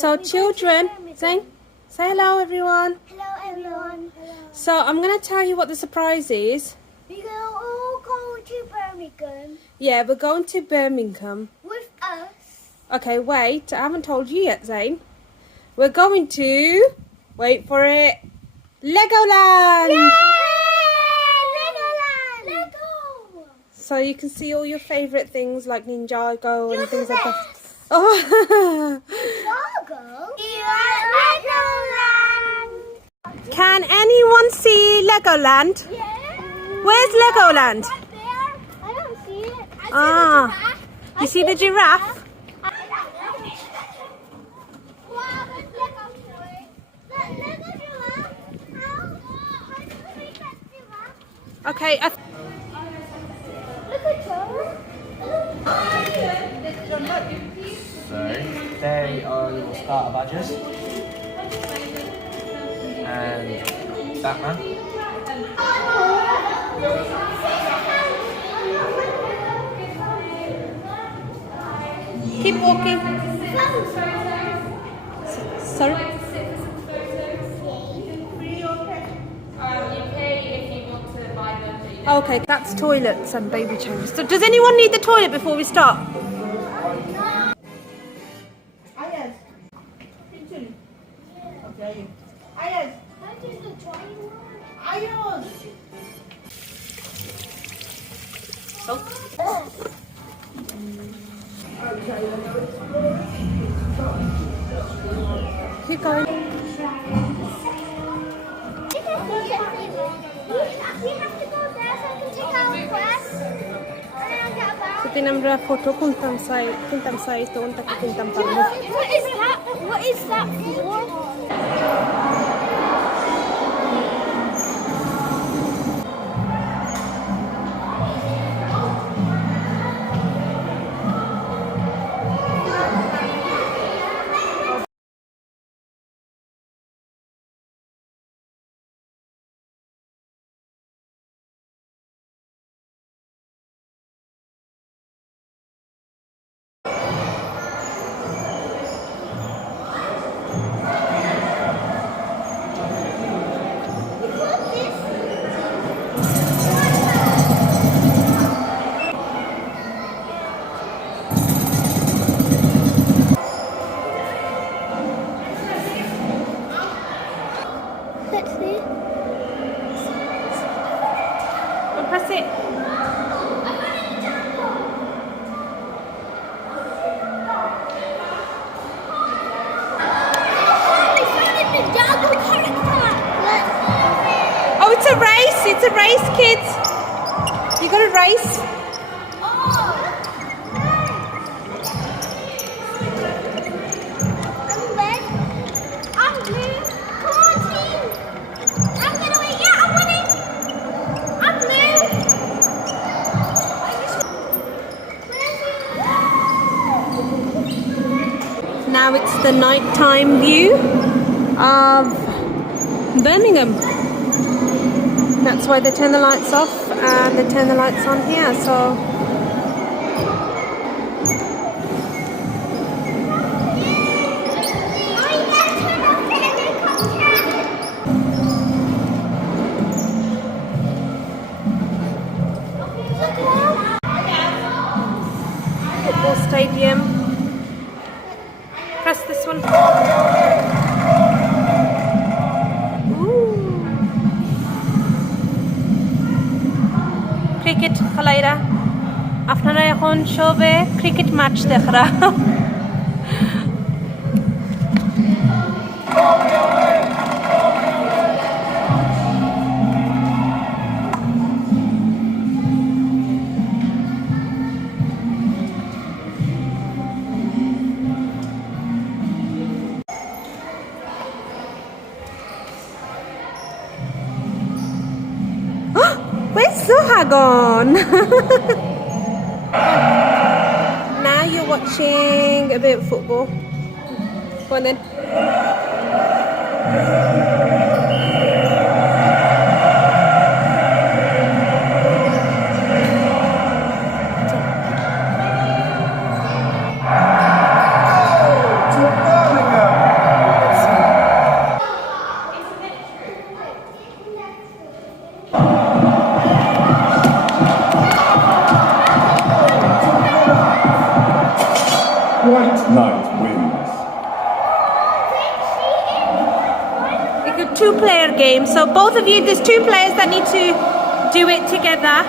So children, say hello everyone. Hello everyone. So I'm going to tell you what the surprise is. We're all going to Birmingham Yeah, we're going to Birmingham. with us. Okay, wait, I haven't told you yet, Zane. We're going to, wait for it, Legoland! Yay! Legoland! Lego! So you can see all your favourite things like Ninjago and You're things the like that. best. Oh. Legoland! Legoland! Can anyone see Legoland? Yeah. Where's Legoland? Right there. I don't see it. Ah. You see the giraffe? Wow, there's Lego toys. Lego giraffe. How do you make that giraffe? Okay, Look at her. So they are your starter badges. And that man. keep walking. Sorry? Okay, that's toilets and baby changers. So does anyone need the toilet before we start? Ayaz. Actually. Okay, Ayaz. That is the triangle. Ayaz. Keep going. We have to go there so I can take our breath. And then I'll get back. So tinamra photo kuntam sai to unta kuntam parlo. What is that? What is that for? Let's see. Go press it. Oh, it's a race. It's a race, kids. You got a race. I'm red. I'm blue. Come on, team. I'm gonna win. Yeah, I'm winning. I'm blue. Now it's the nighttime view of Birmingham. That's why they turn the lights off and they turn the lights on here. So football stadium. Press this one. Ooh. Cricket خلايرة আপনারা এখন শোবে cricket match দেখরা Where's Suha gone? Now you're watching a bit of football. Go on then. To Birmingham. White Knight wins. It's a two-player game, so both of you, there's two players that need to do it together.